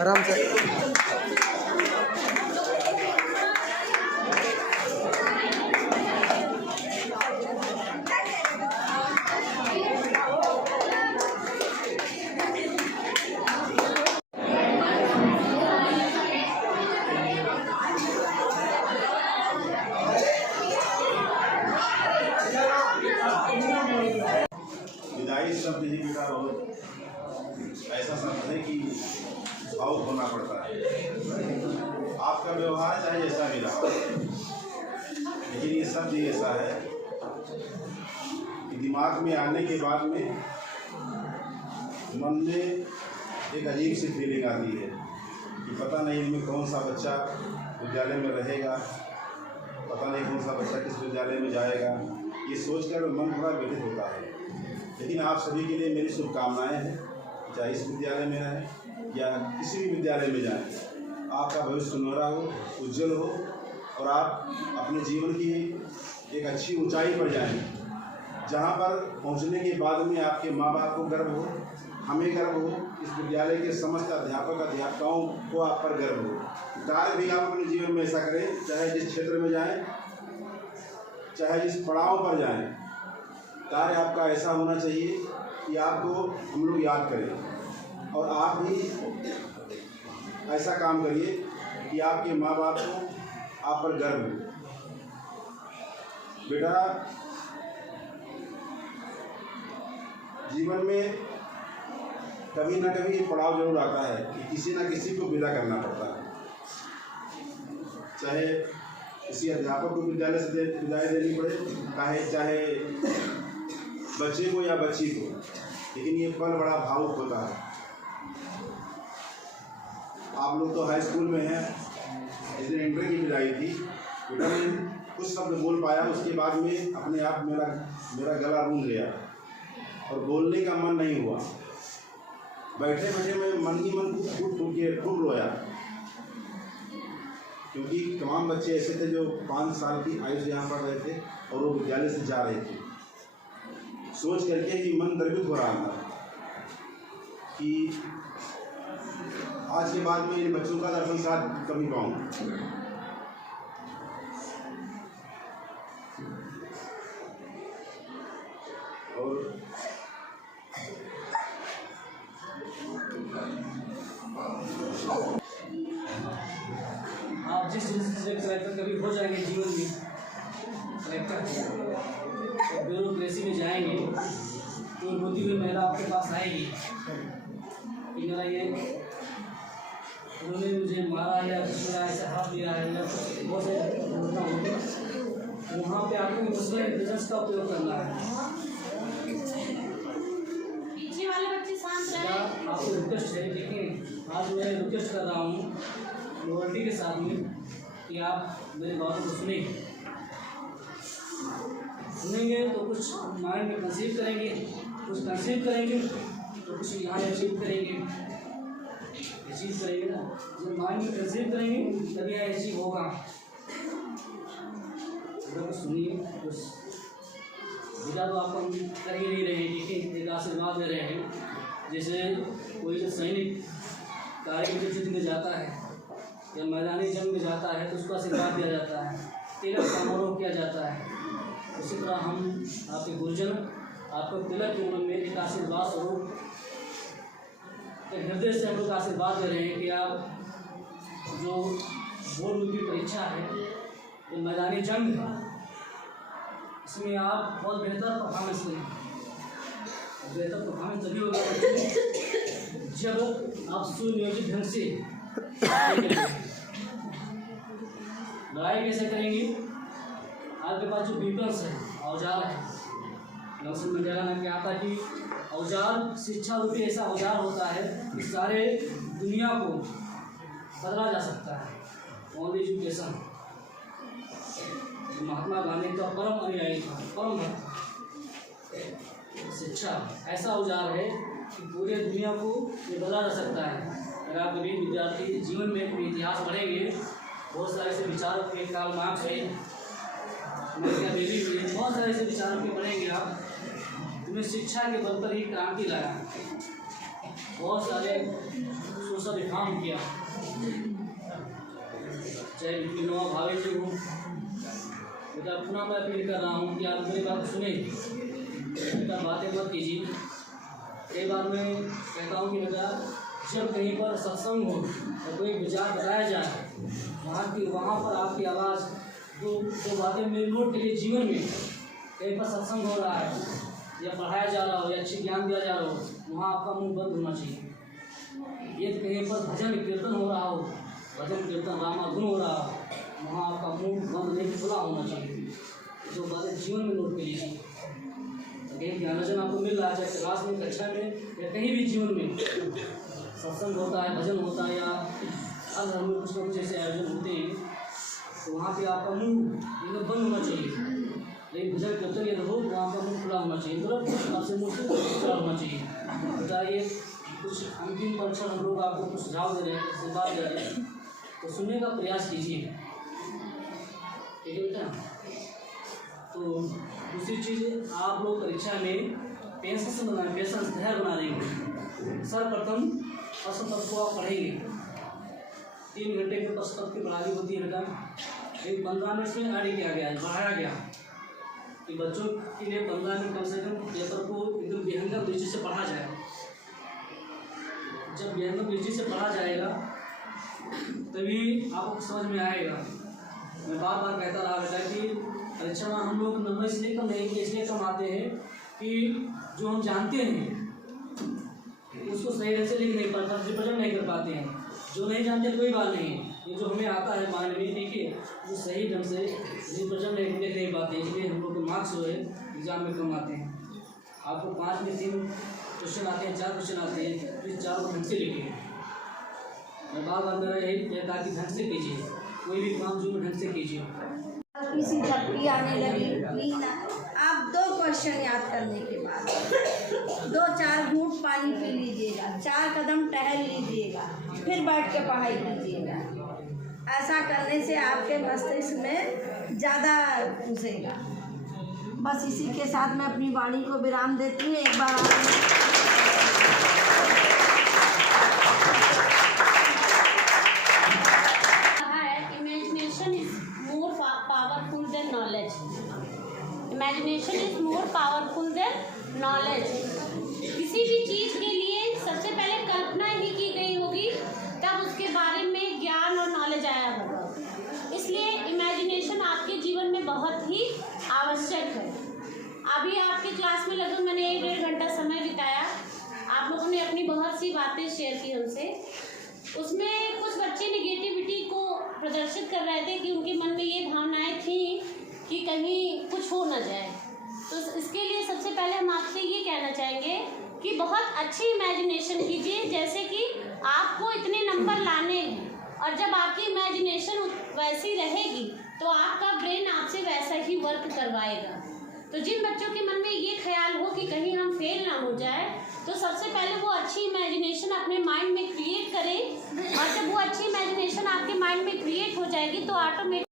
आराम से। विदाई शब्द ही बेटा बहुत ऐसा शब्द है कि भावुक होना पड़ता है। आपका व्यवहार चाहे जैसा भी रहा, लेकिन ये शब्द ही ऐसा है कि दिमाग में आने के बाद में मन में एक अजीब सी फीलिंग आती है कि पता नहीं इनमें कौन सा बच्चा विद्यालय में रहेगा, पता नहीं कौन सा बच्चा किस विद्यालय में जाएगा। ये सोचकर मन थोड़ा व्यथित होता है। लेकिन आप सभी के लिए मेरी शुभकामनाएं हैं, चाहे इस विद्यालय में रहें या किसी भी विद्यालय में जाएं, आपका भविष्य सुनहरा हो, उज्जवल हो और आप अपने जीवन की एक अच्छी ऊंचाई पर जाएं, जहां पर पहुंचने के बाद में आपके माँ बाप को गर्व हो, हमें गर्व हो, इस विद्यालय के समस्त अध्यापक अध्यापिकाओं को आप पर गर्व हो। कार्य भी आप अपने जीवन में ऐसा करें, चाहे जिस क्षेत्र में जाएं, चाहे जिस पड़ाव पर जाएं, कार्य आपका ऐसा होना चाहिए कि आपको हम लोग याद करें और आप भी ऐसा काम करिए कि आपके माँ बाप को आप पर गर्व हो। बेटा, जीवन में कभी ना कभी पड़ाव जरूर आता है कि किसी ना किसी को विदा करना पड़ता है, चाहे किसी अध्यापक को विद्यालय से विदाई देनी पड़े, चाहे बच्चे को या बच्ची को, लेकिन ये पल बड़ा भावुक होता है। आप लोग तो हाई स्कूल में हैं, जिस दिन इंटर की विदाई थी, बेटा मैं कुछ शब्द बोल पाया, उसके बाद में अपने आप मेरा गला रूंध गया और बोलने का मन नहीं हुआ। बैठे बैठे मैं मन ही मन खूब रोया, क्योंकि तमाम बच्चे ऐसे थे जो 5 साल की आयु से यहाँ पढ़ रहे थे और वो विद्यालय से जा रहे थे। सोच करके ही मन द्रवित हो रहा था कि आज के बाद में इन बच्चों का दर्शन साथ कभी पाऊँ। और आप जिस कलेक्टर कभी हो जाएंगे जीवन में, कलेक्टर ब्यूरोक्रेसी में जाएंगे तो रोती हुई महिला आपके पास आएगी कि मेरा ये उन्होंने मुझे मारा या कुछ मेरा ऐसा हाथ दिया है या बहुत से घटना होगी, वहाँ पे आपको इमोशनल इंटेलिजेंस का उपयोग करना है। आपको रिक्वेस्ट है, देखिए आज मैं रिक्वेस्ट कर रहा हूँ लॉयल्टी के साथ में कि आप मेरी बातों को सुनेंगे तो कुछ माइंड में कंसीव करेंगे, कुछ कंसीव करेंगे तो कुछ यहाँ अचीव करेंगे ना। जब माइंड में कंसीव करेंगे तभी यहाँ अचीव होगा। कुछ सुनिए, कुछ विदा तो आप हम कर ही नहीं रहे हैं, देखिए एक आशीर्वाद दे रहे हैं। जैसे कोई जो सैनिक कार्य युद्ध में जाता है या मैदानी जंग में जाता है तो उसको आशीर्वाद दिया जाता है, तिलक समारोह किया जाता है। उसी तरह हम आपके गुरुजन आपको तिलक के रूप में एक आशीर्वाद स्वरूप हृदय से हम लोग आशीर्वाद दे रहे हैं कि आप जो बोर्ड की परीक्षा है, जो मैदानी जंग है, इसमें आप बहुत बेहतर परफॉर्मेंस करें। बेहतर परफॉर्मेंस तभी होगा जब आप सुनियोजित ढंग से लड़ाई कैसे करेंगे। आपके पास जो व्हीकल्स है, औजार है, नेल्सन मंडेला ने कहा था कि औजार शिक्षा रूपी ऐसा औजार होता है कि सारे दुनिया को बदला जा सकता है। ओनली एजुकेशन, महात्मा गांधी का परम अनुयायी था, परम भक्त। शिक्षा ऐसा औजार है कि पूरे दुनिया को ये बदला जा सकता है। अगर आप कभी विद्यार्थी जीवन में अपने इतिहास पढ़ेंगे, बहुत सारे ऐसे विचार के कार्ल मार्क्स है, बहुत सारे ऐसे विचारों के पढ़ेंगे आप, उन्हें शिक्षा के बल पर ही क्रांति लाया। बहुत सारे वो सब काम किया, चाहे विनोबा भावे जी हो। बेटा पुनः मैं अपील कर रहा हूँ कि आप मेरी बात सुने, बेटा बातें मत कीजिए। कई बार मैं कहता हूँ कि बेटा जब कहीं पर सत्संग हो और कोई विचार बताया जाए, वहाँ पर आपकी आवाज़ दो बातें मेरे नोट के लिए जीवन में कहीं पर सत्संग हो रहा है या पढ़ाया जा रहा हो या अच्छी ज्ञान दिया जा रहा हो, वहाँ आपका मुंह बंद होना चाहिए। ये कहीं पर भजन कीर्तन हो रहा हो, भजन कीर्तन रामाधुन हो रहा हो, वहाँ आपका मुंह बंद नहीं खुला होना चाहिए। जो बातें जीवन में नोट कर लीजिए। कहीं ज्ञानजन आपको मिल रहा है, चाहे क्लास में, कक्षा में या कहीं भी जीवन में सत्संग होता है, भजन होता है या हर धर्म में कुछ ना कुछ ऐसे आयोजन होते हैं, तो वहाँ पे आपका मुंह एकदम बंद होना चाहिए। लेकिन भजन कीर्तन यदि हो तो आपका मुंह खुला होना चाहिए, मतलब आपसे मुँह से खुला होना चाहिए। बताइए कुछ अंतिम परीक्षण हम लोग आपको कुछ सुझाव दे रहे हैं, आशीर्वाद दे रहे हैं, तो सुनने का प्रयास कीजिए, ठीक है बेटा। तो दूसरी चीज़, आप लोग परीक्षा में पेशेंस बनाए, पेशेंस धैर्य बना देंगे। सर्वप्रथम प्रश्न पत्र को आप पढ़ेंगे, 3 घंटे के प्रश्न पत्र की पढ़ाई होती है बेटा। एक 15 मिनट में ऐड किया गया है, बढ़ाया गया कि बच्चों के लिए 15 मिनट कम से कम पेपर को एकदम विहंगम दृष्टि से पढ़ा जाए। जब विहंगम दृष्टि से पढ़ा जाएगा तभी आपको समझ में आएगा। मैं बार बार कहता रहा बेटा कि परीक्षा में हम लोग नंबर इसलिए कम रहेंगे, इसलिए कम आते हैं कि जो हम जानते हैं उसको सही ढंग से लिख नहीं पाते, रिप्रेजेंट नहीं कर पाते हैं। जो नहीं जानते कोई बात नहीं है, ये जो हमें आता है माइंड में, ठीक है, वो सही ढंग से रिप्रेजेंट लिख नहीं पाते हैं, इसलिए हम लोग के मार्क्स जो है एग्जाम में कम आते हैं। आपको 5 में 3 क्वेश्चन आते हैं, 4 क्वेश्चन आते हैं, तो इस 4 को ढंग से लिखिए। मैं बार बार मेरा यही कहता कि ढंग से कीजिए, कोई भी काम जो ढंग से कीजिए। किसी झपकी आने लगी, नींद आप 2 क्वेश्चन याद करने के बाद 2-4 घूंट पानी पी लीजिएगा, 4 कदम टहल लीजिएगा, फिर बैठ के पढ़ाई कीजिएगा। ऐसा करने से आपके मस्तिष्क में ज़्यादा घुसेगा। बस इसी के साथ मैं अपनी वाणी को विराम देती हूँ। एक बार imagination is more powerful than knowledge. किसी भी चीज़ के लिए सबसे पहले कल्पना ही की गई होगी, तब उसके बारे में ज्ञान और नॉलेज आया होगा। इसलिए इमेजिनेशन आपके जीवन में बहुत ही आवश्यक है। अभी आपकी क्लास में लगभग मैंने 1-1.5 घंटा समय बिताया। आप लोगों ने अपनी बहुत सी बातें शेयर की हमसे। उसमें कुछ बच्चे निगेटिविटी को प्रदर्शित कर रहे थे कि उनके मन में ये भावनाएं थी कि कहीं कुछ हो ना जाए। तो इसके लिए सबसे पहले हम आपसे ये कहना चाहेंगे कि बहुत अच्छी इमेजिनेशन कीजिए, जैसे कि आपको इतने नंबर लाने हैं, और जब आपकी इमेजिनेशन वैसी रहेगी तो आपका ब्रेन आपसे वैसा ही वर्क करवाएगा। तो जिन बच्चों के मन में ये ख्याल हो कि कहीं हम फेल ना हो जाए, तो सबसे पहले वो अच्छी इमेजिनेशन अपने माइंड में क्रिएट करें, और जब वो अच्छी इमेजिनेशन आपके माइंड में क्रिएट हो जाएगी तो ऑटोमेटिक